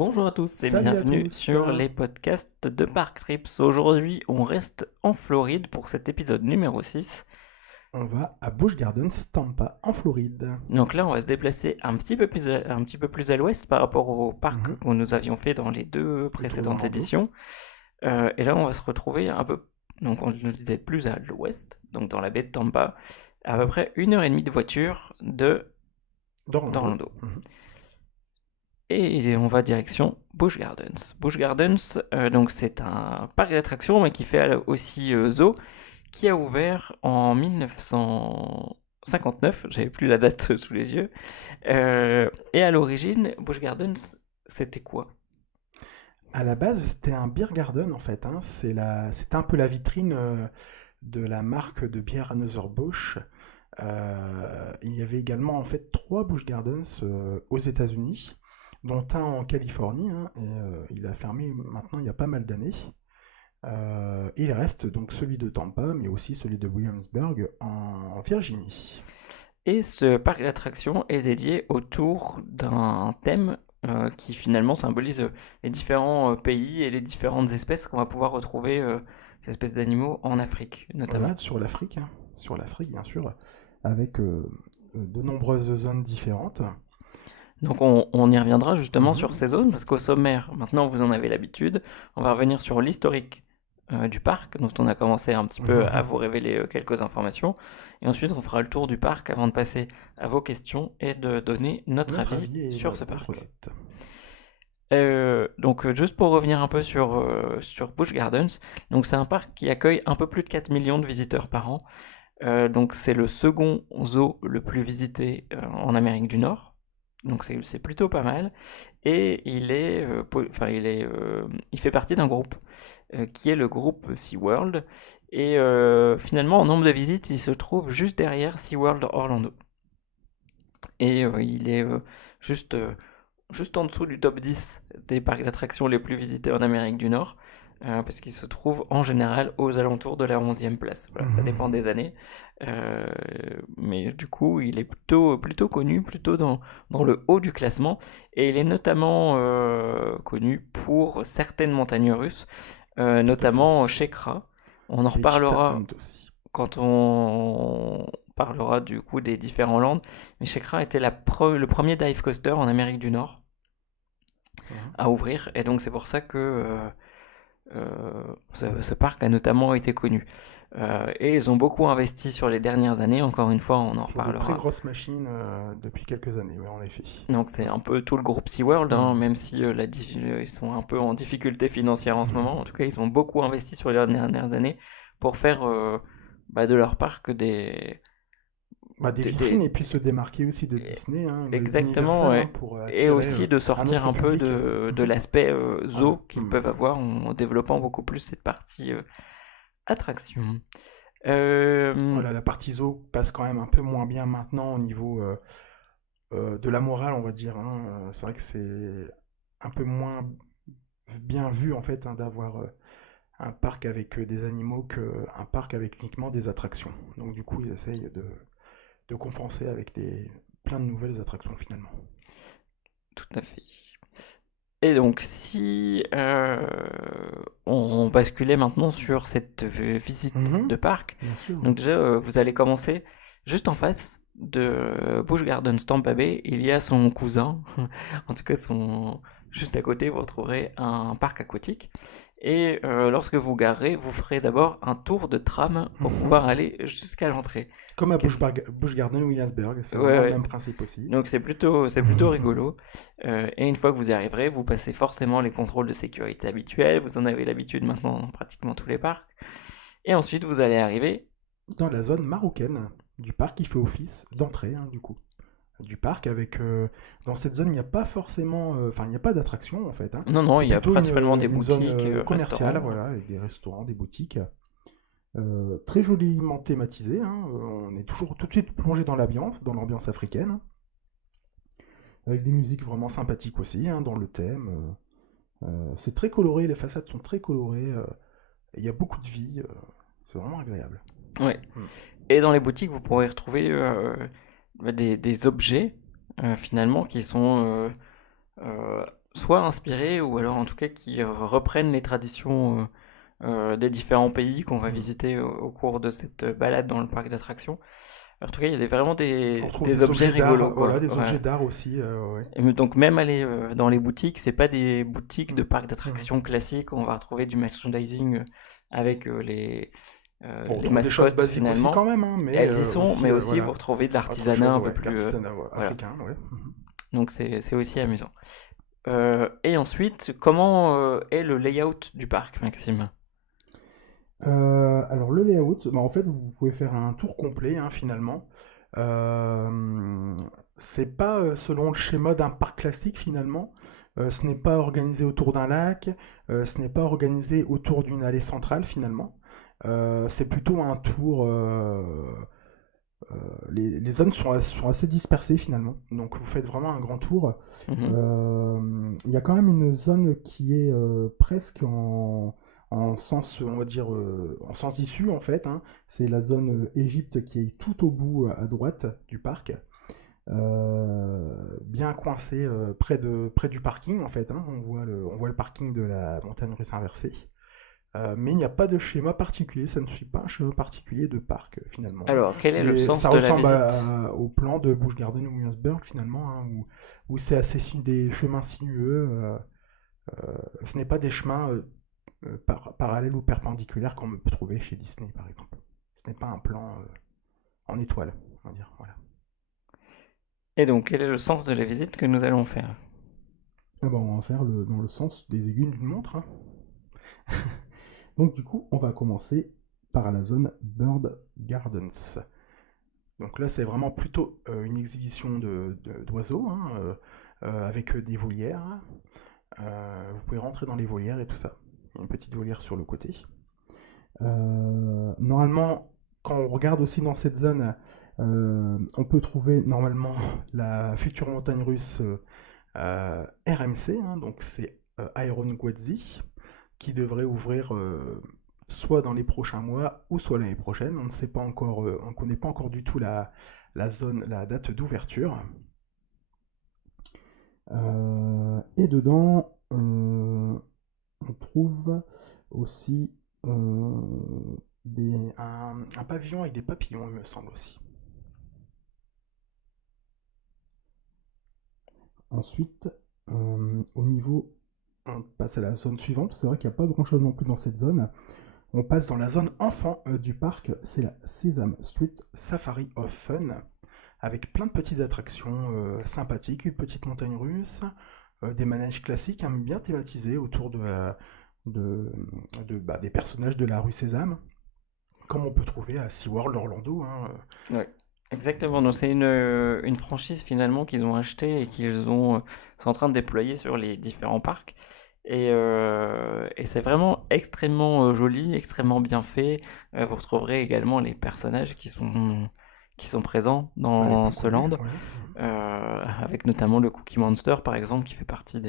Bonjour à tous et Salut à bienvenue tous. sur les podcasts de Park Trips. Aujourd'hui, on reste en Floride pour cet épisode numéro 6. On va à Busch Gardens, Tampa, en Floride. Donc là, on va se déplacer un petit peu plus à l'ouest par rapport au parc Mhm. que nous avions fait dans les deux Le tour de précédentes rando. éditions. Et là, on va se retrouver un peu, donc on le disait plus à l'ouest, donc dans la baie de Tampa, à peu près 1 heure et demie de voiture D'Orlando. d'Orlando. Mhm. Et on va direction Busch Gardens. Busch Gardens, donc c'est un parc d'attractions, mais qui fait aussi zoo, qui a ouvert en 1959, j'avais plus la date sous les yeux. Et à l'origine, Busch Gardens, c'était quoi? À la base, c'était un beer garden en fait. C'était un peu la vitrine de la marque de bière Anheuser-Busch. Il y avait également en fait 3 Busch Gardens aux États-Unis, dont un en Californie, hein, et il a fermé maintenant il y a pas mal d'années. Il reste donc celui de Tampa, mais aussi celui de Williamsburg en Virginie. Et ce parc d'attractions est dédié autour d'un thème qui finalement symbolise les différents pays et les différentes espèces qu'on va pouvoir retrouver, ces espèces d'animaux en Afrique notamment. Voilà, sur l'Afrique bien sûr, avec de nombreuses zones différentes. Donc on y reviendra justement sur Mhm. ces zones, parce qu'au sommaire, maintenant vous en avez l'habitude, on va revenir sur l'historique du parc, dont on a commencé un petit peu à Mhm. vous révéler quelques informations, et ensuite on fera le tour du parc avant de passer à vos questions et de donner notre Notre avis avis et sur ce notre parc. note. Donc juste pour revenir un peu sur Busch Gardens, donc c'est un parc qui accueille un peu plus de 4 millions de visiteurs par an. Donc c'est le second zoo le plus visité en Amérique du Nord. Donc c'est plutôt pas mal. Et il fait partie d'un groupe qui est le groupe SeaWorld. Et finalement, en nombre de visites, il se trouve juste derrière SeaWorld Orlando. Et il est juste, euh, juste en dessous du top 10 des parcs d'attractions les plus visités en Amérique du Nord. Parce qu'il se trouve en général aux alentours de la 11e place. Voilà, ça Mhm. dépend des années. Euh, mais du coup, il est plutôt connu, plutôt dans le haut du classement. Et il est notamment connu pour certaines montagnes russes, Tout à fait. notamment Shekra. On en Et Cheetah reparlera Hunt aussi. quand on parlera du coup des différents lands. Mais Shekra était le premier dive coaster en Amérique du Nord Mhm. à ouvrir. Et donc c'est pour ça que ce parc a notamment été connu. Et ils ont beaucoup investi sur les dernières années, encore une fois, on en Sur de très reparlera. grosses machines depuis quelques années, oui, en effet. Donc c'est un peu tout le groupe SeaWorld, hein, Mhm. même si ils sont un peu en difficulté financière en ce Mhm. moment. En tout cas, ils ont beaucoup investi sur les dernières années pour faire de leur parc Des vitrines des- et puis se démarquer aussi de Disney, hein, exactement, d'Universal, hein, ouais. pour Et attirer aussi de un sortir autre un peu public. de Mhm. l'aspect zoo Voilà. qu'ils Mhm. peuvent avoir en développant beaucoup plus cette partie attraction. Euh, Voilà, la partie zoo passe quand même un peu moins bien maintenant au niveau de la morale, on va dire, hein. C'est vrai que c'est un peu moins bien vu en fait, hein, d'avoir un parc avec des animaux qu'un parc avec uniquement des attractions. Donc du coup, ils essayent de compenser avec plein de nouvelles attractions finalement. Tout à fait. Et donc, si on basculait maintenant sur cette visite Mhm, de parc, bien sûr. donc déjà, vous allez commencer juste en face de Busch Gardens Tampa Bay. Il y a son cousin, en tout cas juste à côté, vous retrouverez un parc aquatique. Et lorsque vous garerez, vous ferez d'abord un tour de tram pour Mhm. pouvoir aller jusqu'à l'entrée. Comme Ce à qui est- Busch Garden Williamsburg, c'est Ouais, vraiment le ouais. même principe aussi. Donc c'est plutôt rigolo. Et une fois que vous y arriverez, vous passez forcément les contrôles de sécurité habituels. Vous en avez l'habitude maintenant dans pratiquement tous les parcs. Et ensuite, vous allez arriver. Dans la zone marocaine du parc qui fait office d'entrée, hein, du coup. Du parc avec dans cette zone il n'y a pas forcément enfin il n'y a pas d'attraction en fait, hein. Non, non, C'est il y a plutôt principalement des une zone boutiques, commerciale, restaurants. voilà, avec des restaurants, des boutiques très joliment thématisées, hein. On est toujours tout de suite plongé dans l'ambiance africaine, avec des musiques vraiment sympathiques aussi, hein, dans le thème. C'est très coloré, les façades sont très colorées, il y a beaucoup de vie, c'est vraiment agréable. Ouais. Mm. Et dans les boutiques, vous pourrez retrouver des objets finalement qui sont soit inspirés ou alors en tout cas qui reprennent les traditions des différents pays qu'on va Mm. visiter au cours de cette balade dans le parc d'attractions. En tout cas, il y a vraiment On retrouve des des objets objets d'art, rigolos, voilà, quoi. des Ouais. objets d'art aussi, ouais. Donc même aller dans les boutiques, c'est pas des boutiques de Mm. parcs Mm. d'attractions classiques où on va retrouver du merchandising avec On les retrouve des choses mascottes basiques aussi quand finalement. même, hein, mais Elles y sont, aussi, mais aussi vous voilà, retrouvez de autre l'artisanat chose, un peu ouais, plus... l'artisanat voilà. africain, ouais. Mhm. Donc c'est aussi amusant. Et ensuite, comment est le layout du parc, Maxime? Alors le layout, bah, en fait vous pouvez faire un tour complet hein, finalement. Euh, c'est pas selon le schéma d'un parc classique finalement. Ce n'est pas organisé autour d'un lac, ce n'est pas organisé autour d'une allée centrale finalement. C'est plutôt un tour. Les zones sont assez dispersées finalement, donc vous faites vraiment un grand tour. Mhm. Il y a quand même une zone qui est presque en sens, on va dire, en sens issu en fait, hein. C'est la zone Égypte qui est tout au bout à droite du parc, bien coincée près du parking en fait, hein. On voit le parking de la montagne russe inversée. Mais il n'y a pas de schéma particulier, ça ne suit pas un schéma particulier de parc finalement. Alors, quel est le Mais ça sens de la ressemble visite? au plan de Busch Garden ou Williamsburg finalement, hein, où c'est assez des chemins sinueux. Ce n'est pas des chemins parallèles ou perpendiculaires qu'on peut trouver chez Disney par exemple. Ce n'est pas un plan en étoile, on va dire. Voilà. Et donc, quel est le sens de la visite que nous allons faire? Ah bah, on va faire dans le sens des aiguilles d'une montre, hein. Donc du coup, on va commencer par la zone Bird Gardens. Donc là, c'est vraiment plutôt une exhibition d'oiseaux, hein, avec des volières. Vous pouvez rentrer dans les volières et tout ça. Il y a une petite volière sur le côté. Normalement, quand on regarde aussi dans cette zone, on peut trouver normalement la future montagne russe RMC, hein, donc c'est Iron Gwazi, qui devrait ouvrir soit dans les prochains mois ou soit l'année prochaine. On ne sait pas encore, on ne connaît pas encore du tout la date d'ouverture. Et dedans, on trouve aussi un pavillon avec des papillons, il me semble aussi. Ensuite, au niveau, on passe à la zone suivante. C'est vrai qu'il n'y a pas grand-chose non plus dans cette zone. On passe dans la zone enfant du parc, c'est la Sesame Street Safari of Fun, avec plein de petites attractions sympathiques, une petite montagne russe, des manèges classiques hein, bien thématisés autour de, des personnages de la rue Sésame, comme on peut trouver à SeaWorld Orlando, hein. Ouais, exactement. Donc, c'est une franchise finalement qu'ils ont achetée et qu'ils sont en train de déployer sur les différents parcs. Et c'est vraiment extrêmement joli, extrêmement bien fait. Vous retrouverez également les personnages qui sont présents Bah, les dans plus ce connus, land, ouais. avec notamment le Cookie Monster par exemple, qui fait partie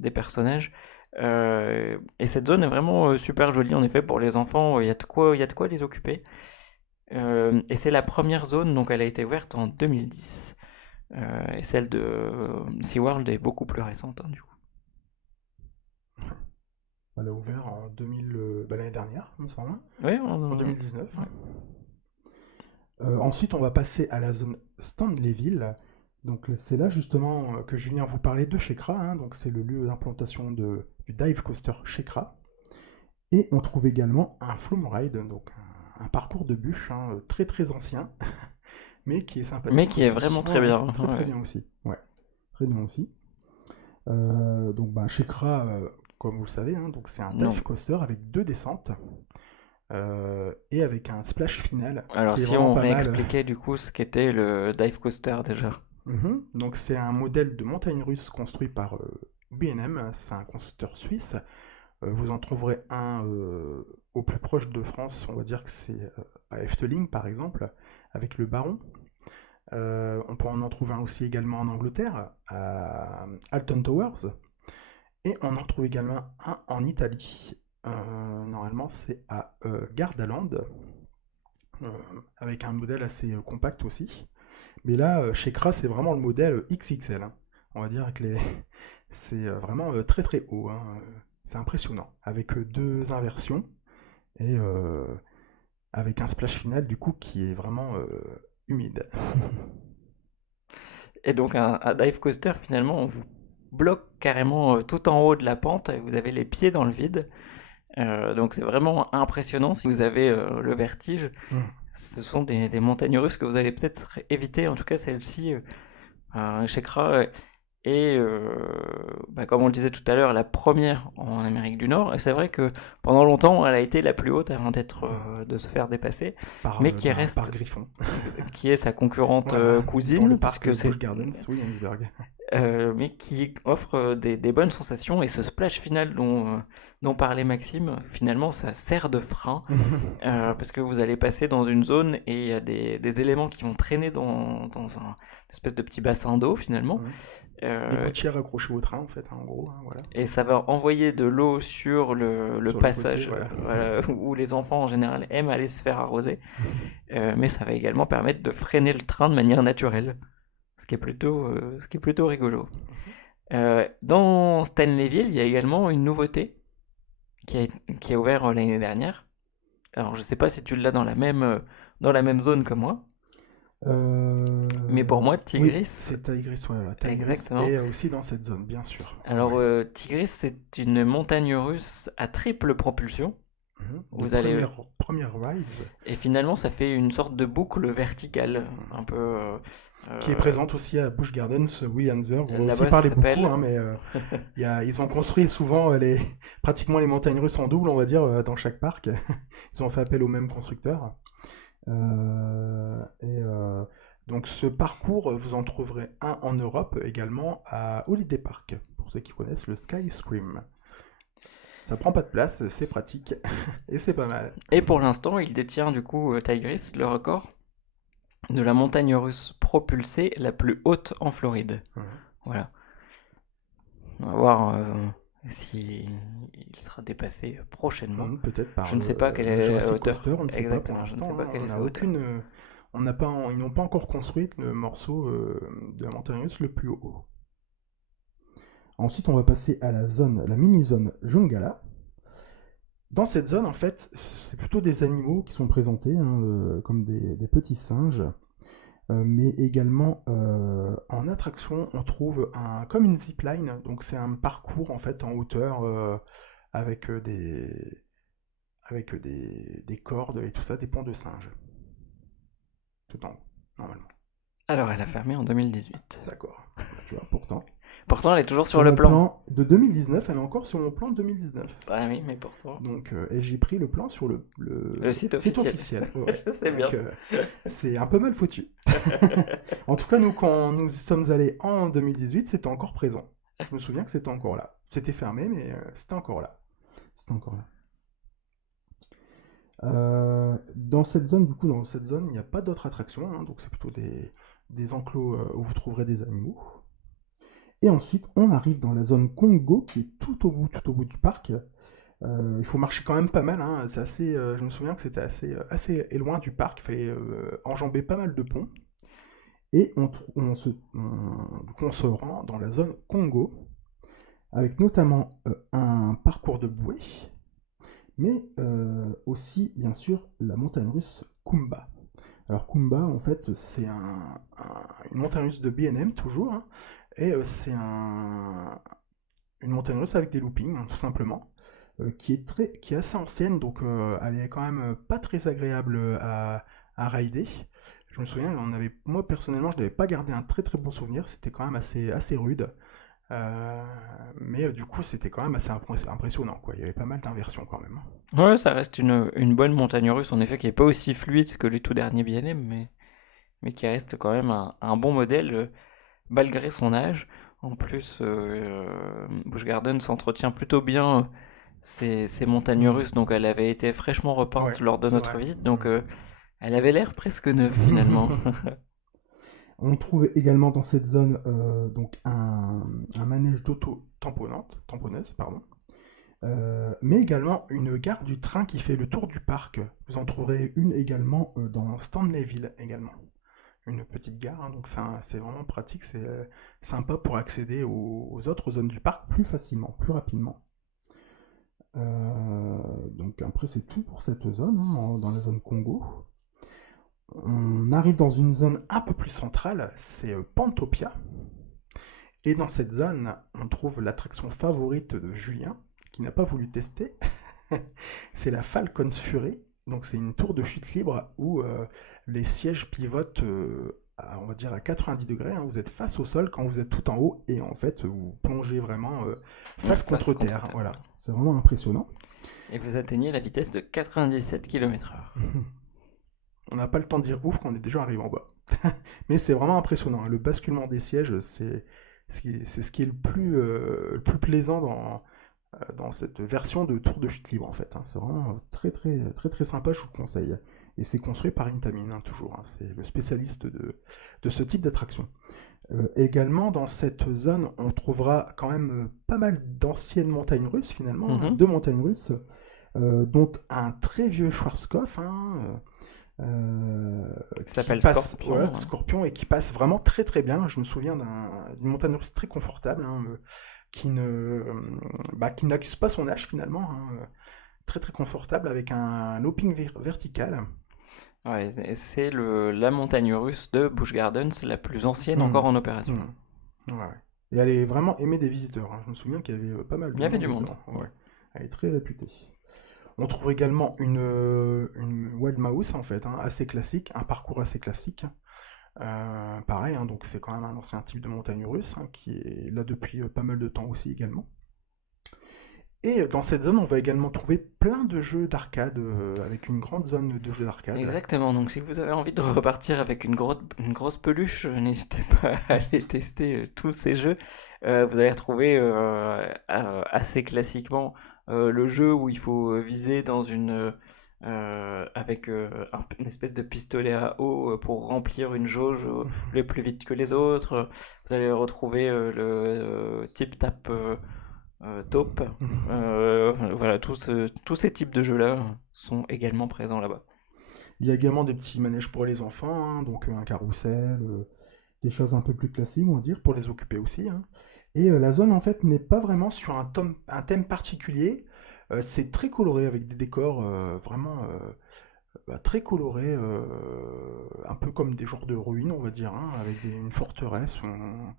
des personnages. Et cette zone est vraiment super jolie en effet pour les enfants. Il y a de quoi les occuper. Et c'est la première zone, donc elle a été ouverte en 2010. Et celle de SeaWorld est beaucoup plus récente, hein, du coup. Elle a ouvert en 2000, l'année dernière, il me semble, hein, Oui, en 2019. ouais. Ouais. Ensuite, on va passer à la zone Stanleyville. Donc c'est là justement que Julien vous parlait de Shekra, hein, donc c'est le lieu d'implantation du dive coaster Shekra. Et on trouve également un Flume Ride, donc un parcours de bûches hein, très très ancien, mais qui est Mais sympathique qui est aussi. vraiment Ouais, très ouais, bien. très très Ouais. bien aussi. Ouais, très bien aussi. Donc bah, Shekra, comme vous le savez, hein, donc c'est un Non. dive coaster avec deux descentes et avec un splash final Alors qui est si vraiment on pas mal. réexpliquait du coup ce qu'était le dive coaster déjà. Mhm. Donc c'est un modèle de montagne russe construit par B&M, c'est un constructeur suisse. Vous en trouverez un au plus proche de France, on va dire que c'est à Efteling par exemple, avec le Baron. On peut en trouver un aussi également en Angleterre, à Alton Towers. Et on en trouve également un en Italie. Normalement c'est à Gardaland, euh, avec un modèle assez compact aussi. Mais là, chez Kra, c'est vraiment le modèle XXL, hein. On va dire avec C'est vraiment très très haut, hein. C'est impressionnant. Avec deux inversions et avec un splash final du coup qui est vraiment humide. Et donc un dive coaster, finalement, on vous bloque carrément tout en haut de la pente et vous avez les pieds dans le vide. Donc c'est vraiment impressionnant si vous avez le vertige. Mm. Ce sont des montagnes russes que vous allez peut-être éviter, en tout cas celle-ci, Shekra est, comme on le disait tout à l'heure, la première en Amérique du Nord. Et c'est vrai que pendant longtemps, elle a été la plus haute avant de se faire dépasser, mais Par Griffon. qui est sa concurrente Voilà, dans le cousine, parc puisque c'est Busch Gardens, Williamsburg. mais qui offre des bonnes sensations. Et ce splash final dont parlait Maxime, finalement, ça sert de frein parce que vous allez passer dans une zone et il y a des éléments qui vont traîner dans une espèce de petit bassin d'eau finalement. Des Euh, gouttières accrochées au train, en fait, hein, en gros, hein, voilà. et ça va envoyer de l'eau sur le Sur le côté, passage voilà. voilà, où les enfants en général aiment aller se faire arroser. Mais ça va également permettre de freiner le train de manière naturelle, ce qui est plutôt rigolo. Dans Stanleyville, il y a également une nouveauté qui a, qui a ouvert l'année dernière. Alors, je sais pas si tu l'as dans la même zone que moi, mais pour moi, Oui, Tigris, c'est Tigris, ouais, ouais. Tigris exactement. est aussi dans cette zone, bien sûr. Ouais, Alors, ouais. Tigris, c'est une montagne russe à triple propulsion. De Vous allez, première rides, et finalement, ça fait une sorte de boucle verticale, un peu. qui est Euh, présente aussi à Busch Gardens, Williamsburg. On va aussi Là-bas, ça parler beaucoup, s'appelle. hein, mais ils ont construit souvent pratiquement les montagnes russes en double, on va dire, dans chaque parc. Ils ont fait appel au même constructeur. Et donc ce parcours, vous en trouverez un en Europe également à Holiday Park, pour ceux qui connaissent le Sky Scream. Ça prend pas de place, c'est pratique et c'est pas mal. Et pour l'instant, il détient du coup, Tigris, le record de la montagne russe propulsée la plus haute en Floride. Mhm. Voilà. On va voir si il sera dépassé prochainement. Peut-être par Je ne sais pas quelle est la Jurassic hauteur. Coaster, on ne sait pas pour Exactement, je ne sais l'instant, pas hein. quelle On est n'a sa hauteur. aucune, on n'a pas, ils n'ont pas encore construit le morceau de la montagne russe le plus haut. Ensuite, on va passer à la mini-zone Jungala. Dans cette zone, en fait, c'est plutôt des animaux qui sont présentés, hein, comme des petits singes. Mais également en attraction, on trouve comme une zipline, donc c'est un parcours en fait en hauteur avec des cordes et tout ça, des ponts de singes, tout en haut, normalement. Alors, elle a fermé en 2018. D'accord. Bah, tu vois, pourtant. Pourtant, elle est toujours sur Sur le mon plan. plan de 2019, elle est encore sur mon plan de 2019. Ah oui, mais pourtant. Donc, et j'ai pris le plan sur Le site officiel. Ouais, ouais. Je sais bien. Donc, c'est un peu mal foutu. En tout cas, nous, quand nous sommes allés en 2018, c'était encore présent. Je me souviens que c'était encore là. C'était fermé, mais c'était encore là. C'était encore là. Dans cette zone, du coup, dans cette zone, il n'y a pas d'autres attractions, hein, donc c'est plutôt des enclos où vous trouverez des animaux. Et ensuite, on arrive dans la zone Congo, qui est tout au bout du parc. Il faut marcher quand même pas mal, hein. C'est assez, je me souviens que c'était assez loin du parc. Il fallait enjamber pas mal de ponts. Et du coup, on se rend dans la zone Congo, avec notamment un parcours de bouée, mais aussi, bien sûr, la montagne russe Kumba. Alors Kumba, en fait, c'est une montagne russe de B&M, toujours, hein, et c'est une montagne russe avec des loopings, hein, tout simplement, qui est assez ancienne, donc elle est quand même pas très agréable à rider. Je me souviens, moi personnellement, je n'avais pas gardé un très très bon souvenir, c'était quand même assez rude. Mais du coup, c'était quand même assez impressionnant, quoi. Il y avait pas mal d'inversions quand même. Ouais, ça reste une bonne montagne russe, en effet, qui est pas aussi fluide que les tout derniers BNM, mais qui reste quand même un bon modèle, malgré son âge. En plus, Busch Gardens s'entretient plutôt bien ces montagnes russes, donc elle avait été fraîchement repeinte Ouais, lors de c'est notre vrai. visite, donc elle avait l'air presque neuve finalement. On trouve également dans cette zone donc un manège tamponneuse, pardon. Mais également une gare du train qui fait le tour du parc. Vous en trouverez une également dans Stanleyville également. une petite gare, hein, donc c'est vraiment pratique, c'est sympa pour accéder aux autres zones du parc plus facilement, plus rapidement. Donc après c'est tout pour cette zone, hein, dans la zone Congo. On arrive dans une zone un peu plus centrale, c'est Pantopia. Et dans cette zone, on trouve l'attraction favorite de Julien, qui n'a pas voulu tester. C'est la Falcon's Fury. Donc c'est une tour de chute libre où les sièges pivotent, on va dire à 90 degrés, hein. Vous êtes face au sol quand vous êtes tout en haut et en fait vous plongez vraiment face Face contre contre terre. terre. Voilà, c'est vraiment impressionnant. Et vous atteignez la vitesse de 97 km/h. On n'a pas le temps de dire ouf quand on est déjà arrivé en bas. Mais c'est vraiment impressionnant, hein. Le basculement des sièges, c'est ce qui est le plus plaisant dans cette version de tour de chute libre en fait, hein. C'est vraiment très très très très sympa, je vous le conseille. Et c'est construit par Intamin, hein, toujours, hein. C'est le spécialiste de ce type d'attraction. Également dans cette zone, on trouvera quand même pas mal d'anciennes montagnes russes finalement, hein. Mhm. Deux montagnes russes, dont un très vieux Schwarzkopf, hein, Qui qui s'appelle passe, Scorpion. voilà, Scorpion, et qui passe vraiment très très bien. Je me souviens d'une montagne russe très confortable, hein, qui n'accuse pas son âge finalement, hein, très très confortable avec un looping vertical. Ouais, c'est la montagne russe de Busch Gardens, la plus ancienne encore Mhm. en opération. Ouais, ouais. Et elle est vraiment aimée des visiteurs, hein. Je me souviens qu'il y avait pas mal Il de y avait monde du monde. dedans. Ouais. Elle est très réputée. On trouve également une Wild Mouse en fait, hein, assez classique, un parcours assez classique. Pareil, hein, donc c'est quand même un ancien type de montagne russe, hein, qui est là depuis pas mal de temps aussi également. Et dans cette zone, on va également trouver plein de jeux d'arcade, avec une grande zone de jeux d'arcade. Exactement, donc si vous avez envie de repartir avec une grosse peluche, n'hésitez pas à aller tester tous ces jeux. Vous allez retrouver assez classiquement le jeu où il faut viser dans avec une espèce de pistolet à eau pour remplir une jauge le plus vite que les autres. Vous allez retrouver le tip-tap taupe. Voilà, tous ces types de jeux-là sont également présents là-bas. Il y a également des petits manèges pour les enfants, hein, donc un carrousel, des choses un peu plus classiques, on va dire, pour les occuper aussi, hein. Et la zone, en fait, n'est pas vraiment sur un thème particulier. C'est très coloré, avec des décors vraiment très colorés, un peu comme des genres de ruines, on va dire, hein, avec une forteresse.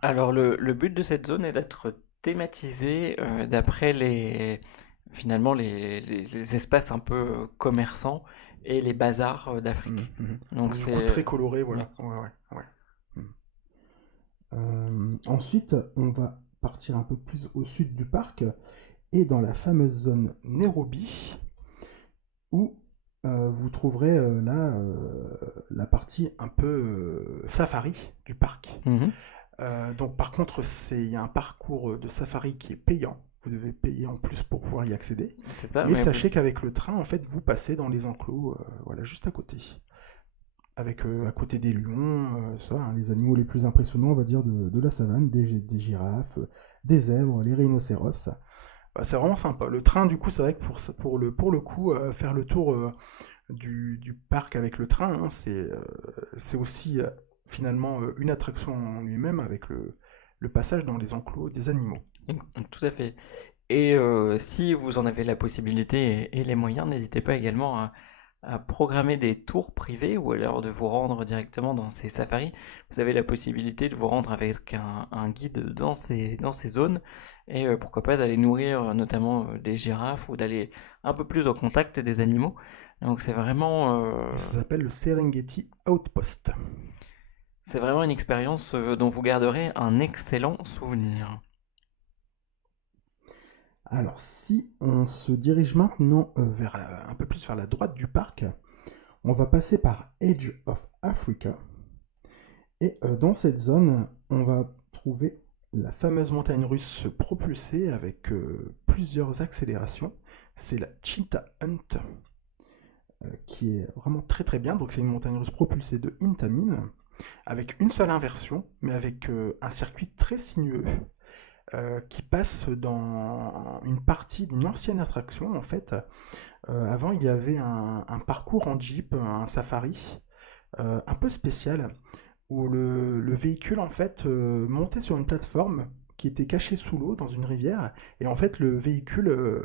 Alors le but de cette zone est d'être thématisé d'après finalement les espaces un peu commerçants et les bazars d'Afrique. Donc Du coup, très coloré, oui. voilà. Ouais, ouais, ouais. Ensuite, on va partir un peu plus au sud du parc et dans la fameuse zone Nairobi, où vous trouverez là la partie un peu safari du parc. Mhm. Donc par contre, il y a un parcours de safari qui est payant. Vous devez payer en plus pour pouvoir y accéder. C'est ça, Mais mais sachez qu'avec le train, en fait, vous passez dans les enclos, voilà, juste à côté. Avec à côté des lions, ça, hein, les animaux les plus impressionnants, on va dire, de la savane, des girafes, des zèbres, les rhinocéros. Bah, c'est vraiment sympa. Le train, du coup, c'est vrai que pour le coup, faire le tour du parc avec le train, hein, c'est aussi finalement une attraction en lui-même avec le passage dans les enclos des animaux. tout à fait. Et si vous en avez la possibilité et les moyens, n'hésitez pas également à programmer des tours privés ou alors de vous rendre directement dans ces safaris. Vous avez la possibilité de vous rendre avec un guide dans ces zones et pourquoi pas d'aller nourrir notamment des girafes ou d'aller un peu plus au contact des animaux. Donc Et ça s'appelle le Serengeti Outpost. c'est vraiment une expérience dont vous garderez un excellent souvenir. Alors, si on se dirige maintenant un peu plus vers la droite du parc, on va passer par Edge of Africa. Et dans cette zone, on va trouver la fameuse montagne russe propulsée avec plusieurs accélérations. C'est la Cheetah Hunt, qui est vraiment très très bien. Donc c'est une montagne russe propulsée de Intamin, avec une seule inversion, mais avec un circuit très sinueux, qui passe dans une partie d'une ancienne attraction en fait. Avant, il y avait un parcours en jeep, un safari, un peu spécial, où le véhicule en fait montait sur une plateforme qui était cachée sous l'eau dans une rivière, et en fait le véhicule,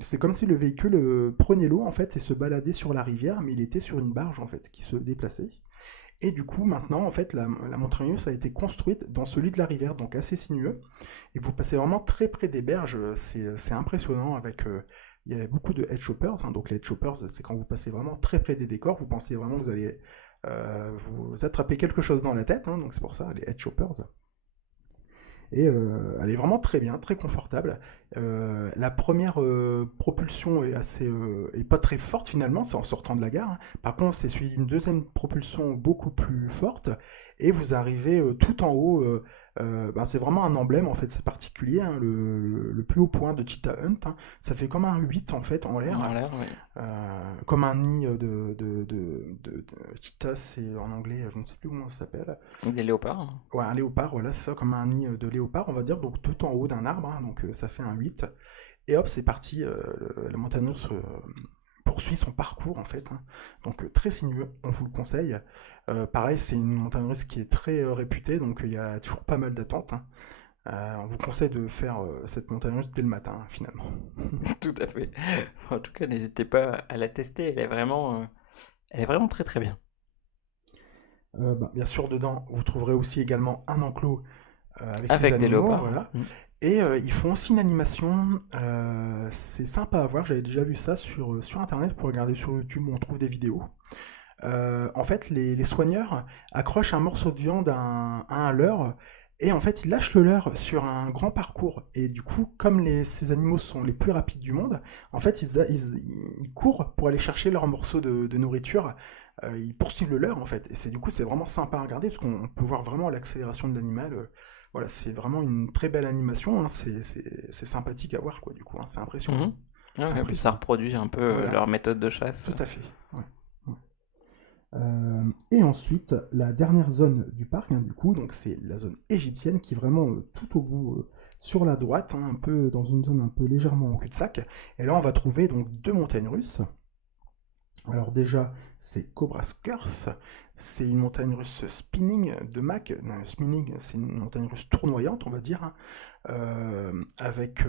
c'est comme si le véhicule prenait l'eau en fait et se baladait sur la rivière, mais il était sur une barge en fait qui se déplaçait. Et du coup, maintenant, en fait, la montagne russe a été construite dans ce lit de la rivière, donc assez sinueux. Et vous passez vraiment très près des berges, c'est impressionnant avec... il y a beaucoup de head choppers, hein. Donc les head choppers, c'est quand vous passez vraiment très près des décors, vous pensez vraiment que vous allez vous attraper quelque chose dans la tête, hein. Donc c'est pour ça, les head choppers. Et elle est vraiment très bien, très confortable. La première propulsion est est pas très forte finalement, c'est en sortant de la gare, hein. Par contre, c'est suivi d'une deuxième propulsion beaucoup plus forte, et vous arrivez tout en haut. Ben, c'est vraiment un emblème en fait, c'est particulier, hein, le plus haut point de Cheetah Hunt, hein. Ça fait comme un 8 en fait en l'air, En l'air, oui. comme un nid de cheetah, c'est en anglais, je ne sais plus comment ça s'appelle. Des léopards. Ouais, un léopard, voilà, c'est ça, comme un nid de léopard, on va dire, donc tout en haut d'un arbre, hein, donc ça fait un 8. Et hop, c'est parti, la montagne russe poursuit son parcours, en fait, hein. Donc très sinueux, on vous le conseille. Pareil, c'est une montagne russe qui est très réputée, donc il y a toujours pas mal d'attentes, hein. On vous conseille de faire cette montagne russe dès le matin, hein, finalement. Tout à fait. En tout cas, n'hésitez pas à la tester. Elle est vraiment très très bien. Bah, bien sûr, dedans, vous trouverez aussi également un enclos avec ces Avec des animaux, léopards. voilà. Et ils font aussi une animation, c'est sympa à voir, j'avais déjà vu ça sur Internet, pour regarder sur YouTube, on trouve des vidéos. En fait, les soigneurs accrochent un morceau de viande à un leurre, et en fait, ils lâchent le leurre sur un grand parcours. Et du coup, comme ces animaux sont les plus rapides du monde, en fait, ils courent pour aller chercher leur morceau de nourriture. Ils poursuivent le leurre, en fait. Et du coup, c'est vraiment sympa à regarder, parce qu'on peut voir vraiment l'accélération de l'animal. Voilà, c'est vraiment une très belle animation, hein. C'est sympathique à voir, quoi, du coup, hein. C'est impressionnant. Mhm. C'est Ouais, puis ça impressionnant. reproduit un peu Voilà, leur méthode de chasse. tout à fait. Ouais, ouais. Et ensuite, la dernière zone du parc, hein, du coup, donc c'est la zone égyptienne qui est vraiment tout au bout sur la droite, hein, un peu dans une zone un peu légèrement en cul-de-sac. Et là, on va trouver donc deux montagnes russes. Alors déjà, c'est Cobra's Curse, c'est une montagne russe spinning de Mac. Non, spinning, c'est une montagne russe tournoyante, on va dire, hein, avec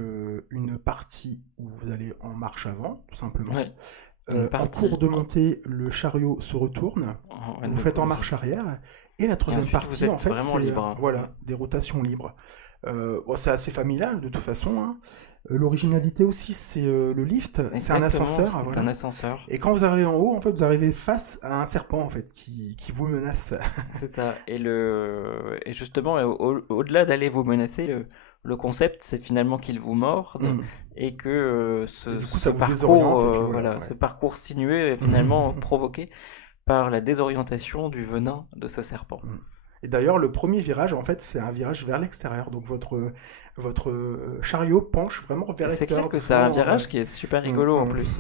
une partie où vous allez en marche avant, tout simplement. Ouais, une En cours partie. de montée, le chariot se retourne, Ouais, vous donc faites en marche arrière, et la et troisième ensuite, vous partie, en êtes fait, vraiment c'est libre, hein. voilà, des rotations libres. Bon, c'est assez familial de toute façon, hein. L'originalité aussi, c'est le lift, c'est un Exactement, ascenseur, c'est un voilà. ascenseur. Et quand vous arrivez en haut, en fait, vous arrivez face à un serpent, en fait, qui vous menace. C'est ça. Et justement, au-delà d'aller vous menacer, le concept, c'est finalement qu'il vous morde Mm. et que Et du coup, ce ça vous parcours, désoriente, et puis voilà, voilà, ouais. ce parcours sinueux est finalement provoqué par la désorientation du venin de ce serpent. Mm. Et d'ailleurs, le premier virage, en fait, c'est un virage vers l'extérieur. Donc votre chariot penche vraiment vers Et c'est clair l'extérieur, que c'est un doucement. virage qui est super Mm, rigolo en mm. plus,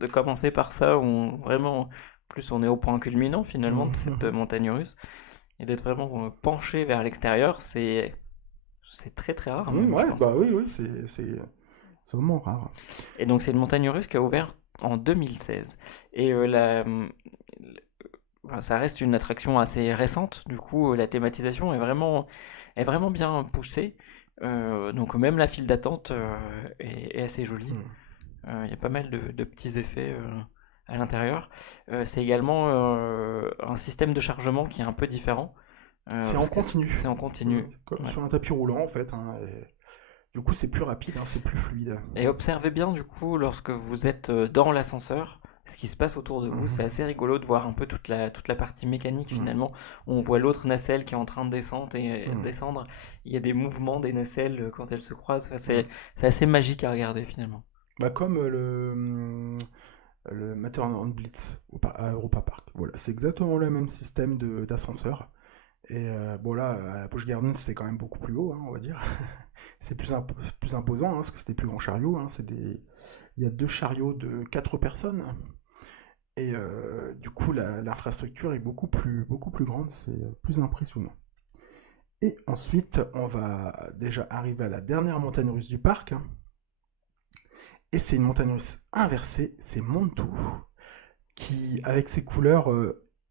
de commencer par ça, où vraiment, plus on est au point culminant finalement de cette Mm. montagne russe, et d'être vraiment penché vers l'extérieur, c'est très très rare même, je Ouais, pense. bah oui, oui, c'est vraiment rare. Et donc c'est une montagne russe qui a ouvert en 2016. Et enfin, ça reste une attraction assez récente, du coup la thématisation est vraiment bien poussée. Donc même la file d'attente est assez jolie. Mm. Il y a pas mal de petits effets à l'intérieur. C'est également un système de chargement qui est un peu différent, C'est en parce que continu. c'est en continu. Comme Ouais. sur un tapis roulant, en fait, hein, et du coup, c'est plus rapide, hein, c'est plus fluide. Et observez bien du coup lorsque vous êtes dans l'ascenseur, ce qui se passe autour de vous. C'est Mhm. assez rigolo de voir un peu toute la partie mécanique Mm. finalement, où on voit l'autre nacelle qui est en train de Mm. descendre. Il y a des mouvements des nacelles quand elles se croisent. Enfin, Mm. c'est assez magique à regarder finalement. Bah, comme le Matterhorn Blitz à Europa Park. Voilà, c'est exactement le même système d'ascenseur. Et bon, là, à la Busch Gardens, c'est quand même beaucoup plus haut, hein, on va dire. C'est plus imposant, hein, parce que c'est des plus grands chariots, hein. Il y a deux chariots de 4 personnes. Et du coup, l'infrastructure est beaucoup plus grande, c'est plus impressionnant. Et ensuite, on va déjà arriver à la dernière montagne russe du parc, hein. Et c'est une montagne russe inversée, c'est Montou, qui, avec ses couleurs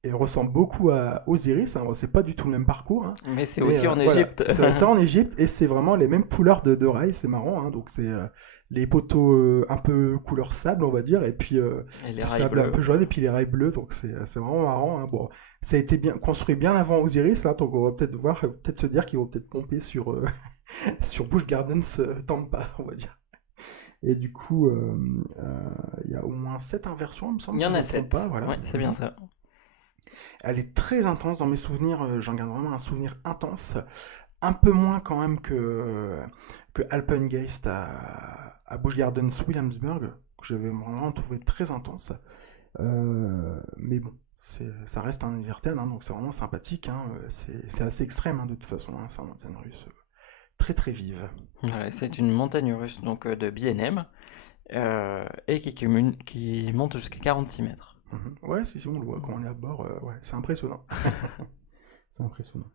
et ressemble beaucoup à Osiris, hein. Bon, c'est pas du tout le même parcours, hein, Mais c'est mais aussi en voilà, Égypte. c'est ça en Égypte et c'est vraiment les mêmes couleurs de rails, c'est marrant, hein. Donc c'est les poteaux un peu couleur sable, on va dire, et puis Et les du rails sable un bleus. peu jaune et puis les rails bleus, donc c'est vraiment marrant, hein. Bon, ça a été bien construit bien avant Osiris, là, donc on va peut-être voir, peut-être se dire qu'ils vont peut-être pomper sur sur Busch Gardens Tampa, on va dire. Et du coup, il y a au moins 7 inversions, il me semble, Il y si en je a ne me trompe pas, 7. voilà. Ouais, c'est bien Mhm. ça. Elle est très intense dans mes souvenirs, j'en garde vraiment un souvenir intense. Un peu moins quand même que Alpengeist à Busch Gardens Williamsburg, que j'avais vraiment trouvé très intense. Mais bon, ça reste un Everten, hein, donc c'est vraiment sympathique, hein. C'est assez extrême, hein, de toute façon, hein, c'est un montagne russe très très vive. Ouais, c'est une montagne russe donc de B&M et qui monte jusqu'à 46 mètres. Mhm. Ouais, si, si, on le voit quand on est à bord, ouais, c'est impressionnant. C'est impressionnant.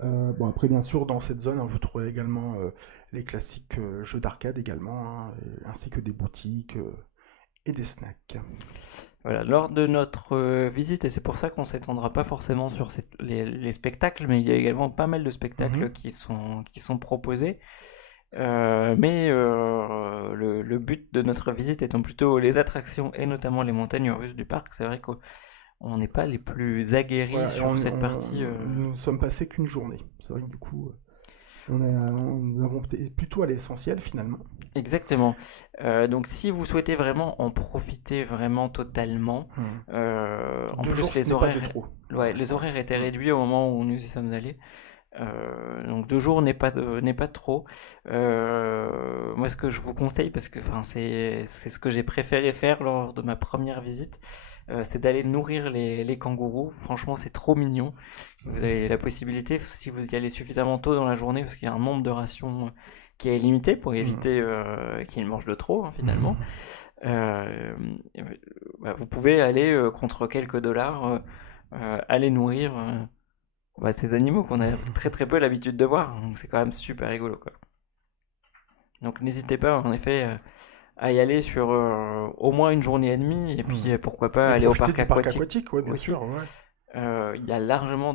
Bon, après, bien sûr, dans cette zone, hein, vous trouverez également les classiques jeux d'arcade également, hein, ainsi que des boutiques et des snacks. Voilà, lors de notre visite, et c'est pour ça qu'on s'étendra pas forcément sur les spectacles, mais il y a également pas mal de spectacles Mhm. qui sont proposés. Mais le but de notre visite étant plutôt les attractions et notamment les montagnes russes du parc, c'est vrai qu'on n'est pas les plus aguerris Voilà, et sur cette partie. nous ne sommes passés qu'une journée. C'est vrai que du coup, nous avons été plutôt à l'essentiel finalement. Exactement. Donc si vous souhaitez vraiment en profiter vraiment totalement, Mhm. en 2 jours, plus ce les n'est pas de horaires, trop. ouais, Voilà, les ouais. horaires étaient Mhm. réduits au moment où nous y sommes allés. Donc 2 jours n'est pas trop. Moi, ce que je vous conseille, parce que enfin, c'est ce que j'ai préféré faire lors de ma première visite, c'est d'aller nourrir les kangourous. Franchement, c'est trop mignon. Vous avez la possibilité, si vous y allez suffisamment tôt dans la journée, parce qu'il y a un nombre de rations qui est limité pour Mhm. éviter qu'ils mangent de trop, hein, finalement. Euh, euh, vous pouvez aller contre quelques dollars, aller nourrir. Bah, ces animaux qu'on a très très peu l'habitude de voir, donc c'est quand même super rigolo quoi. Donc n'hésitez pas en effet à y aller sur au moins une journée et demie, et puis Mhm. pourquoi pas Et aller au profiter parc du parc aquatique aquatique, ouais, bien aussi. sûr, ouais. Il y a largement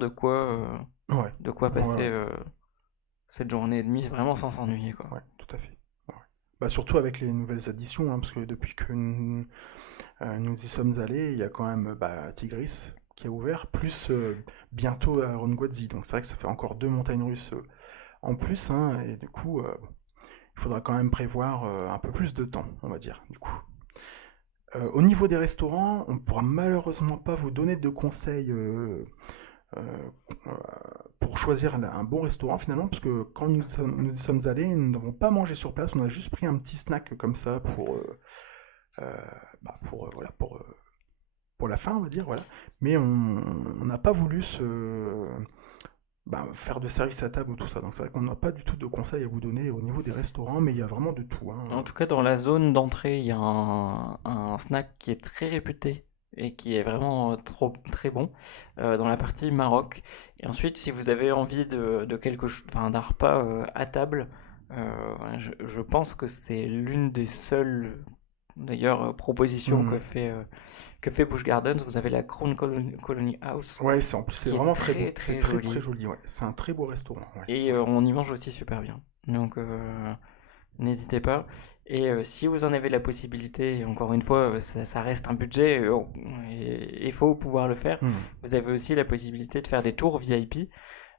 Ouais, de quoi ouais, passer ouais, cette journée et demie vraiment sans s'ennuyer quoi. ouais, tout à fait. Ouais. Bah, surtout avec les nouvelles additions, hein, parce que depuis que nous y sommes allés, il y a quand même bah, Tigris qui a ouvert, plus bientôt Aaron Gwadzi. Donc c'est vrai que ça fait encore 2 montagnes russes en plus, hein, et du coup, il faudra quand même prévoir un peu plus de temps, on va dire, du coup. Au niveau des restaurants, on ne pourra malheureusement pas vous donner de conseils euh, euh, pour choisir un bon restaurant finalement, parce que quand nous y sommes allés, nous n'avons pas mangé sur place, on a juste pris un petit snack comme ça euh, voilà, pour la fin, on va dire, voilà. Mais on n'a pas voulu faire de service à table ou tout ça. Donc c'est vrai qu'on n'a pas du tout de conseils à vous donner au niveau des restaurants, mais il y a vraiment de tout, hein. En tout cas dans la zone d'entrée, il y a un snack qui est très réputé et qui est vraiment trop très bon dans la partie Maroc. Et ensuite, si vous avez envie de quelque chose, enfin, d'un repas à table, je pense que c'est l'une des seules d'ailleurs propositions Hmm. que fait Busch Gardens. Vous avez la Crown Colony House Ouais, en plus c'est qui est vraiment très beau. très C'est très très très jolie joli, ouais. C'est un très beau restaurant, ouais. et Ouais. on y mange aussi super bien. Donc n'hésitez pas. Et si vous en avez la possibilité, et encore une fois, ça reste un budget et il faut pouvoir le faire. Hmm. Vous avez aussi la possibilité de faire des tours VIP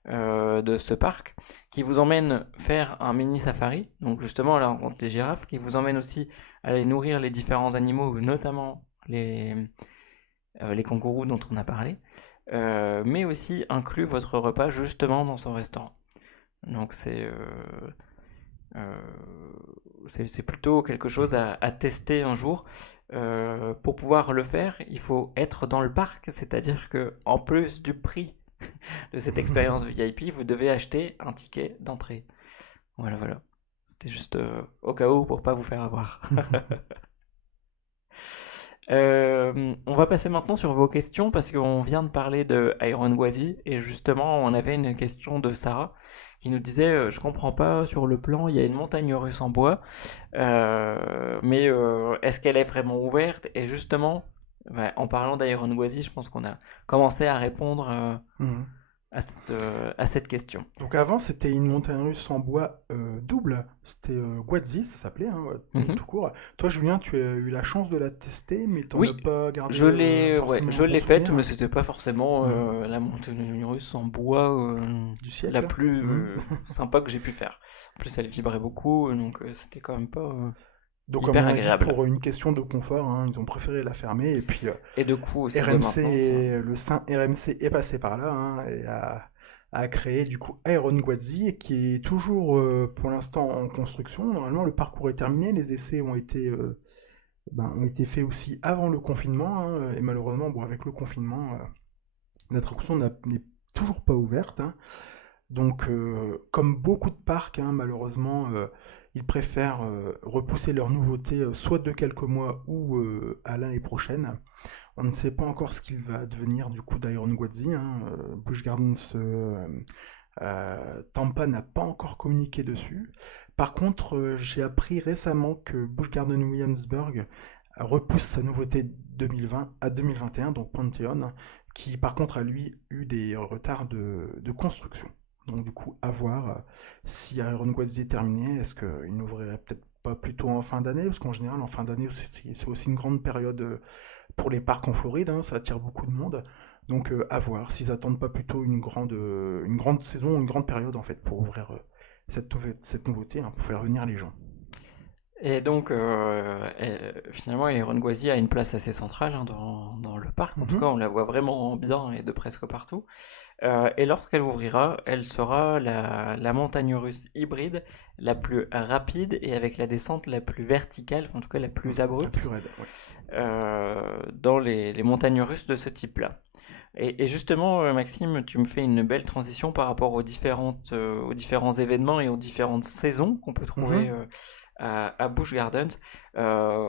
de ce parc qui vous emmène faire un mini safari, donc justement à la rencontre des girafes, qui vous emmène aussi à aller nourrir les différents animaux, notamment les kangourous dont on a parlé, mais aussi inclut votre repas justement dans son restaurant. Donc euh, c'est plutôt quelque chose à tester un jour. Pour pouvoir le faire, il faut être dans le parc, c'est-à-dire que en plus du prix de cette expérience VIP, vous devez acheter un ticket d'entrée. Voilà, voilà. C'était juste au cas où pour pas vous faire avoir. On va passer maintenant sur vos questions parce qu'on vient de parler de Iron Wadi et justement on avait une question de Sarah qui nous disait je comprends pas sur le plan il y a une montagne russe en bois mais est-ce qu'elle est vraiment ouverte et justement Ouais, en parlant d'Iron Gwazi, je pense qu'on a commencé à répondre Mhm. à cette question. Donc avant, c'était une montagne russe en bois double. C'était Guazzi, ça s'appelait, hein, ouais, Mhm. tout court. Toi, Julien, tu as eu la chance de la tester, mais t'en as Oui, pas gardé ouais, forcément je un bon l'ai faite, mais souvenir. c'était pas forcément Mhm. la montagne russe en bois Du la siècle. plus Mhm. sympa que j'ai pu faire. En plus, elle vibrait beaucoup, donc c'était quand même pas Donc, à hyper mon avis, agréable. pour une question de confort, hein, ils ont préféré la fermer. Et puis, Et de coût aussi de RMC, maintenance. le saint RMC est passé par là hein, et a créé du coup Iron Gwazi, qui est toujours pour l'instant en construction. Normalement, le parcours est terminé. Les essais ont été faits aussi avant le confinement. Hein, et malheureusement, bon, avec le confinement, l'attraction n'est toujours pas ouverte. Hein. Donc, comme beaucoup de parcs, hein, malheureusement, ils préfèrent repousser leurs nouveautés soit de quelques mois ou à l'année prochaine. On ne sait pas encore ce qu'il va devenir du coup d'Iron Gwazi. Hein. Busch Gardens Tampa n'a pas encore communiqué dessus. Par contre, j'ai appris récemment que Busch Gardens Williamsburg repousse sa nouveauté 2020 à 2021, donc Pantheon, qui par contre a lui eu des retards de construction. Donc du coup, à voir si Iron Gwazi est terminé, est-ce qu'il n'ouvrirait peut-être pas plutôt en fin d'année, parce qu'en général en fin d'année c'est aussi une grande période pour les parcs en Floride, hein, ça attire beaucoup de monde. Donc à voir s'ils attendent pas plutôt une grande saison, une grande période en fait pour ouvrir cette nouveauté, hein, pour faire venir les gens. Et donc, finalement, Iron Gwazi a une place assez centrale hein, dans le parc. En tout cas, Mhm. on la voit vraiment bien et de presque partout. Et lorsqu'elle ouvrira, elle sera la montagne russe hybride la plus rapide et avec la descente la plus verticale, en tout cas la plus La plus abrupte, raide, ouais. dans les montagnes russes de ce type-là. Et justement, Maxime, tu me fais une belle transition par rapport aux différents événements et aux différentes saisons qu'on peut trouver Mhm. à Busch Gardens. Euh,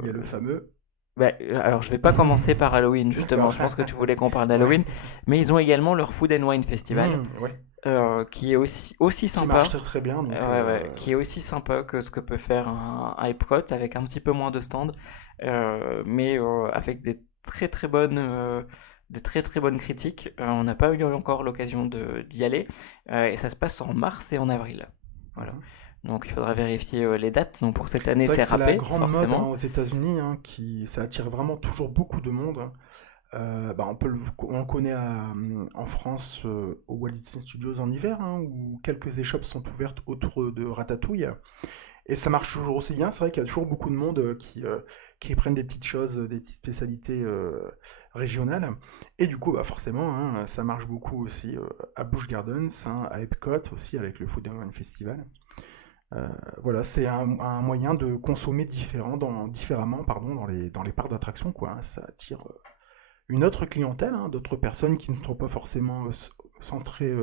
Il y a le fameux. alors, je vais pas commencer par Halloween, justement. D'accord. Je pense que tu voulais qu'on parle Ouais. d'Halloween. Mais ils ont également leur Food and Wine Festival, Ouais. qui est aussi Qui marche sympa. très très bien, donc. Ouais, ouais, qui est aussi sympa que ce que peut faire un Epcot, avec un petit peu moins de stands, mais avec des très très bonnes critiques. On n'a pas eu encore l'occasion d'y aller, et ça se passe en mars et en avril. Voilà. Mhm. Donc il faudra vérifier les dates. Donc pour cette année, C'est vrai c'est que c'est la râpé, grande mode hein, forcément. aux États-Unis, hein, ça attire vraiment toujours beaucoup de monde. Hein. On le connaît en France au Walt Disney Studios en hiver, hein, où quelques échoppes sont ouvertes autour de Ratatouille. Et ça marche toujours aussi bien. C'est vrai qu'il y a toujours beaucoup de monde qui prennent des petites choses, des petites spécialités régionales. Et du coup, bah forcément, hein, ça marche beaucoup aussi à Busch Gardens, hein, à Epcot aussi avec le Food and Wine Festival. Voilà, c'est un moyen de consommer différemment pardon, dans les parcs d'attractions. Quoi, hein. Ça attire une autre clientèle, hein, d'autres personnes qui ne sont pas forcément centrées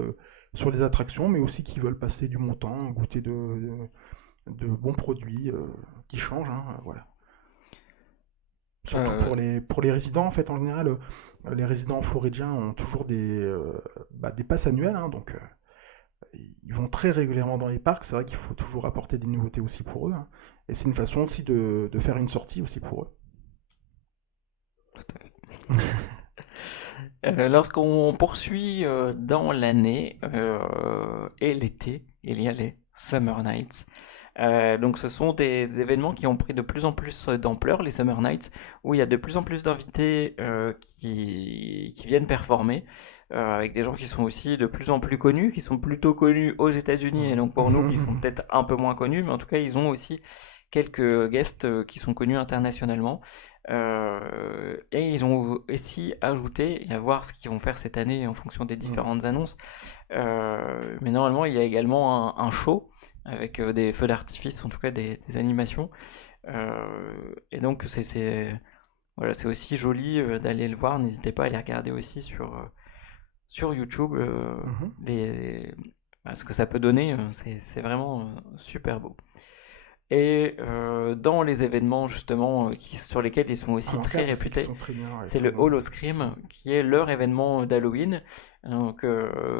sur les attractions, mais aussi qui veulent passer du bon temps, goûter de bons produits qui changent. Hein, voilà. Surtout Euh, pour les résidents, en fait, en général, les résidents floridiens ont toujours des passes annuelles, hein, donc ils vont très régulièrement dans les parcs. C'est vrai qu'il faut toujours apporter des nouveautés aussi pour eux. Hein, et c'est une façon aussi de faire une sortie aussi pour eux. Lorsqu'on poursuit dans l'année et l'été, il y a les Summer Nights. Donc ce sont des événements qui ont pris de plus en plus d'ampleur, les Summer Nights, où il y a de plus en plus d'invités qui viennent performer, avec des gens qui sont aussi de plus en plus connus, qui sont plutôt connus aux États-Unis, et donc pour nous qui sont peut-être un peu moins connus, mais en tout cas ils ont aussi quelques guests qui sont connus internationalement. Et ils ont aussi ajouté, et à voir ce qu'ils vont faire cette année en fonction des différentes annonces, mais normalement il y a également un show avec des feux d'artifice, en tout cas des animations. Et donc voilà, c'est aussi joli d'aller le voir. N'hésitez pas à les regarder aussi sur YouTube. Mhm. Ce que ça peut donner, c'est vraiment super beau. Et dans les événements justement sur lesquels ils sont Ah, aussi très Enclave aussi qui réputés, sont très bien, ouais, c'est très le bons. Holoscream qui est leur événement d'Halloween. Donc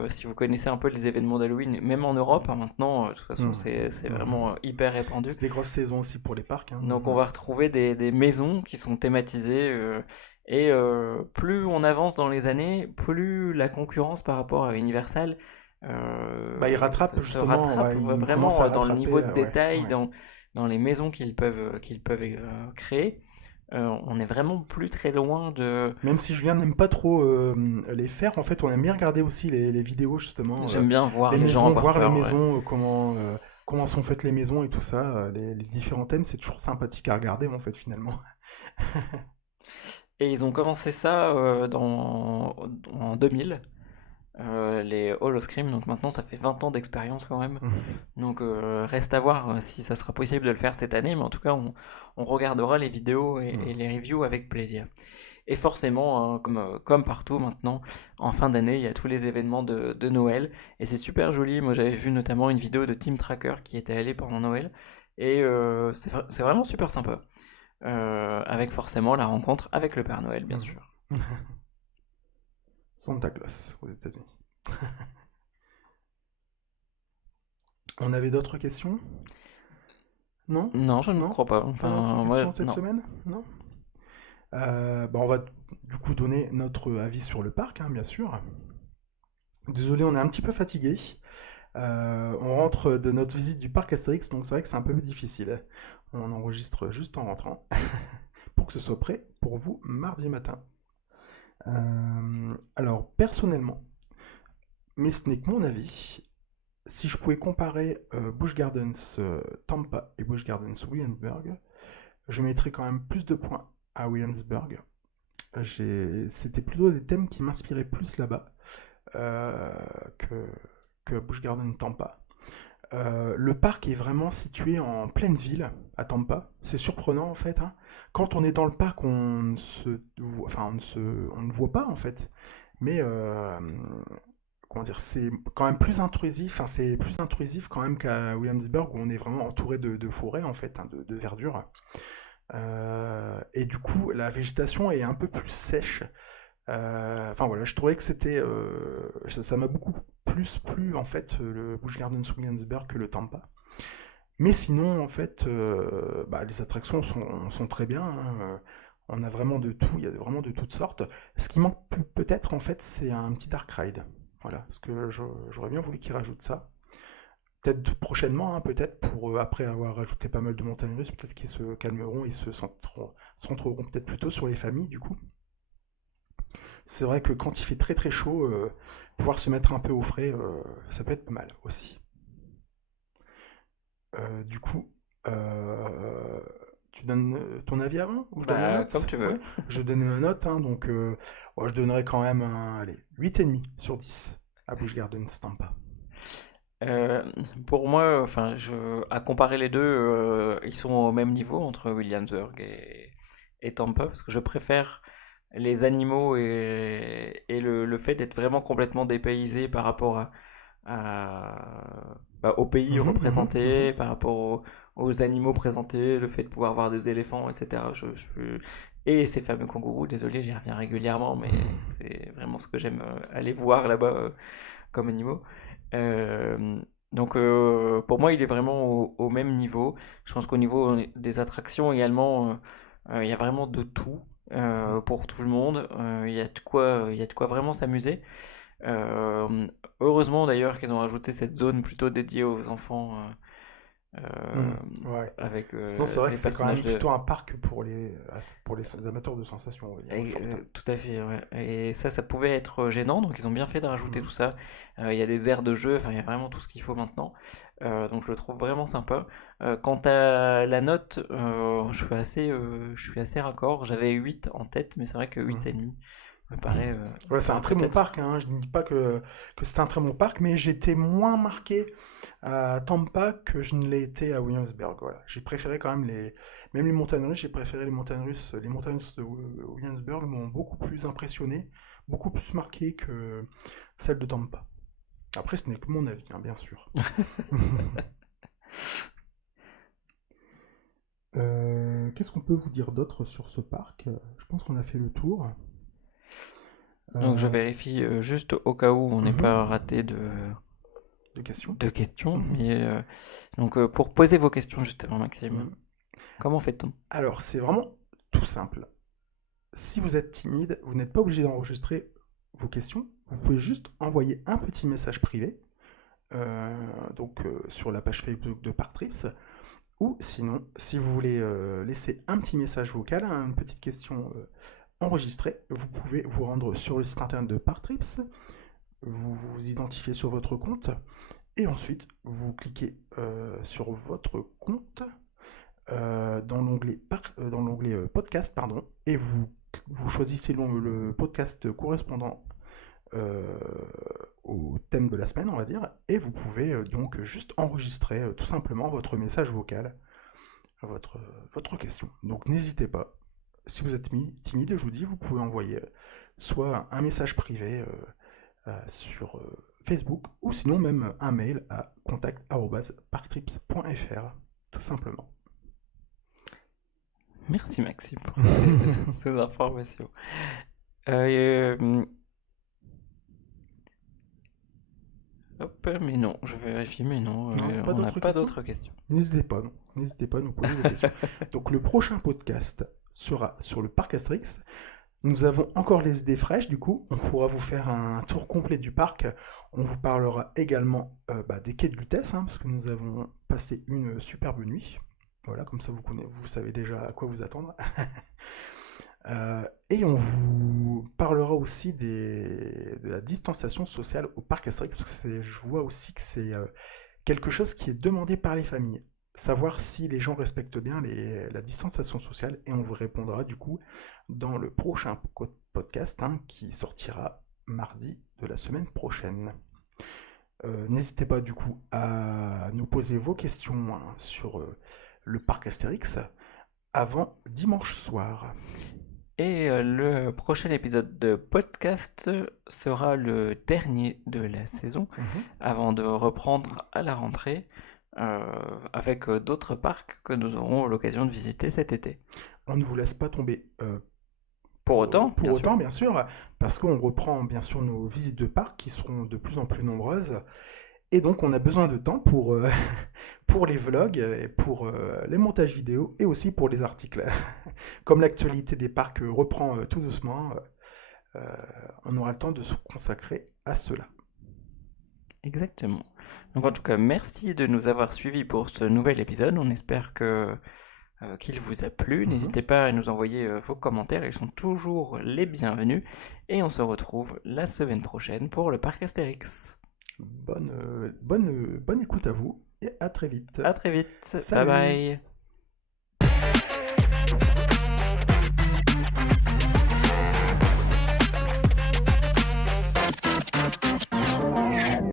si vous connaissez un peu les événements d'Halloween, même en Europe hein, maintenant, de toute façon Mhm. c'est Mhm. vraiment hyper répandu. C'est des grosses saisons aussi pour les parcs, hein. Donc on Ouais. va retrouver des maisons qui sont thématisées et plus on avance dans les années, plus la concurrence par rapport à Universal Bah, ils rattrapent se justement, rattrape ouais, ils commencent vraiment à dans le rattraper, niveau de ouais, détail, ouais. dans les maisons qu'ils peuvent créer. On est vraiment plus très loin de... Même si Julien n'aime pas trop les faire, en fait, on aime bien regarder aussi les vidéos justement, J'aime bien voir les les gens maisons, avoir voir les peur, ouais. maisons, comment sont faites les maisons et tout ça, les différents thèmes, c'est toujours sympathique à regarder en fait finalement. Et ils ont commencé ça en 2000, les Holoscream, donc maintenant ça fait 20 ans d'expérience quand même. Donc reste à voir si ça sera possible de le faire cette année, mais en tout cas on regardera les vidéos et les reviews avec plaisir. Et forcément, hein, comme partout maintenant, en fin d'année, il y a tous les événements de Noël, et c'est super joli. Moi j'avais vu notamment une vidéo de Team Tracker qui était allé pendant Noël, et c'est vraiment super sympa. Avec forcément la rencontre avec le Père Noël, bien sûr. Santa Claus aux États-Unis. On avait d'autres questions? Non? Non, je ne Non? crois pas. Pas d'autres Enfin, moi, questions cette non. semaine? Non? Bah, on va du coup donner notre avis sur le parc, hein, bien sûr. Désolé, on est un petit peu fatigué. On rentre de notre visite du parc Astérix, donc c'est vrai que c'est un peu difficile. On enregistre juste en rentrant pour que ce soit prêt pour vous mardi matin. Alors, personnellement, mais ce n'est que mon avis, si je pouvais comparer Busch Gardens Tampa et Busch Gardens Williamsburg, je mettrais quand même plus de points à Williamsburg. C'était plutôt des thèmes qui m'inspiraient plus là-bas euh, que, que à Busch Gardens Tampa. Le parc est vraiment situé en pleine ville, à Tampa. C'est surprenant en fait, hein. Quand on est dans le parc, on ne voit pas en fait. Mais comment dire, c'est quand même plus intrusif. Enfin, c'est plus intrusif quand même qu'à Williamsburg où on est vraiment entouré de forêts en fait, hein, de verdure. Et du coup, la végétation est un peu plus sèche. Enfin voilà, je trouvais que ça m'a beaucoup plus plu en fait le Busch Gardens Williamsburg que le Tampa. Mais sinon en fait, bah, les attractions sont très bien, hein. On a vraiment de tout, il y a vraiment de toutes sortes. Ce qui manque peut-être en fait, c'est un petit dark ride. Voilà, parce que j'aurais bien voulu qu'ils rajoutent ça. Peut-être prochainement, hein, peut-être pour après avoir rajouté pas mal de montagnes russes, peut-être qu'ils se calmeront et se centreront peut-être plutôt sur les familles du coup. C'est vrai que quand il fait très très chaud, pouvoir se mettre un peu au frais, ça peut être pas mal aussi. Du coup, euh, tu donnes ton avis avant ou je donne ma Bah, comme note? tu veux. Ouais, je donne ma note, hein, donc ouais, je donnerais quand même un allez, 8,5 sur 10 à Busch Gardens Tampa. Euh, pour moi, enfin, à comparer les deux, ils sont au même niveau entre Williamsburg et Tampa, parce que je préfère les animaux et le fait d'être vraiment complètement dépaysé par rapport au pays Mhm, mhm, mhm. représenté, par rapport aux animaux présentés, le fait de pouvoir voir des éléphants, etc. Et ces fameux kangourous, désolé, j'y reviens régulièrement, mais c'est vraiment ce que j'aime aller voir là-bas comme animaux. Euh, donc pour moi, il est vraiment au même niveau. Je pense qu'au niveau des attractions également, il y a vraiment de tout pour tout le monde. Il y a de quoi vraiment s'amuser. Euh, Heureusement d'ailleurs qu'ils ont rajouté cette zone plutôt dédiée aux enfants Mhm, ouais. avec Sinon, c'est vrai les que c'est quand personnages même de... plutôt un parc pour les amateurs de sensations, on va dire, fortes. Tout à fait, ouais. Et ça pouvait être gênant, donc ils ont bien fait de rajouter Mhm. tout ça. Il y a des aires de jeu, enfin il y a vraiment tout ce qu'il faut maintenant. Donc je le trouve vraiment sympa. Quant à la note, je suis assez raccord. J'avais 8 en tête, mais c'est vrai que Mhm. 8,5 Ouais, me c'est un paraît très bon parc, peut-être... hein. Je ne dis pas que c'est un très bon parc, mais j'étais moins marqué à Tampa que je ne l'ai été à Williamsburg. Voilà. J'ai préféré quand même même les montagnes russes, j'ai préféré les montagnes russes. Les montagnes russes de Williamsburg m'ont beaucoup plus impressionné, beaucoup plus marqué que celles de Tampa. Après, ce n'est que mon avis, hein, bien sûr. Qu'est-ce qu'on peut vous dire d'autre sur ce parc? Je pense qu'on a fait le tour. Donc je Euh, vérifie juste au cas où on n'est mhm, pas raté de questions? de questions. Mhm, Mais donc pour poser vos questions justement, Maxime, mhm. comment fait-on? Alors, c'est vraiment tout simple. Si vous êtes timide, vous n'êtes pas obligé d'enregistrer vos questions. Vous pouvez juste envoyer un petit message privé, sur la page Facebook de Partrips. Ou sinon, si vous voulez laisser un petit message vocal, hein, une petite question enregistrée, vous pouvez vous rendre sur le site internet de Partrips, vous vous identifiez sur votre compte, et ensuite vous cliquez sur votre compte dans l'onglet podcast, pardon, et vous choisissez le podcast correspondant euh, au thème de la semaine, on va dire, et vous pouvez donc juste enregistrer tout simplement votre message vocal, votre, votre question. Donc n'hésitez pas. Si vous êtes timide, je vous dis, vous pouvez envoyer soit un message privé sur Facebook, ou sinon même un mail à contact@parktrips.fr, tout simplement. Merci Maxime pour ces informations. Euh, Hop, mais non, je vérifie, mais non, Non, pas on n'a d'autres pas questions? d'autres questions. N'hésitez pas, non. N'hésitez pas à nous poser des questions. Donc le prochain podcast sera sur le parc Astérix. Nous avons encore les idées fraîches, du coup, on pourra vous faire un tour complet du parc. On vous parlera également des quais de Lutèce, hein, parce que nous avons passé une superbe nuit. Voilà, comme ça vous savez déjà à quoi vous attendre. Et on vous parlera aussi de la distanciation sociale au parc Astérix, parce que je vois aussi que c'est quelque chose qui est demandé par les familles. Savoir si les gens respectent bien la distanciation sociale, et on vous répondra du coup dans le prochain podcast hein, qui sortira mardi de la semaine prochaine. N'hésitez pas du coup à nous poser vos questions hein, sur le parc Astérix avant dimanche soir. Et le prochain épisode de podcast sera le dernier de la saison, Mhm. avant de reprendre à la rentrée euh, avec d'autres parcs que nous aurons l'occasion de visiter cet été. On ne vous laisse pas tomber Pour autant, pour bien sûr. autant, bien sûr, parce qu'on reprend bien sûr nos visites de parc qui seront de plus en plus nombreuses. Et donc, on a besoin de temps pour, pour les vlogs, et pour les montages vidéo et aussi pour les articles. Comme l'actualité des parcs reprend tout doucement, euh, on aura le temps de se consacrer à cela. Exactement. Donc en tout cas, merci de nous avoir suivis pour ce nouvel épisode. On espère qu'il vous a plu. Mhm. N'hésitez pas à nous envoyer vos commentaires, ils sont toujours les bienvenus. Et on se retrouve la semaine prochaine pour le parc Astérix. Bonne écoute à vous et à très vite. À très vite, bye Salut! bye.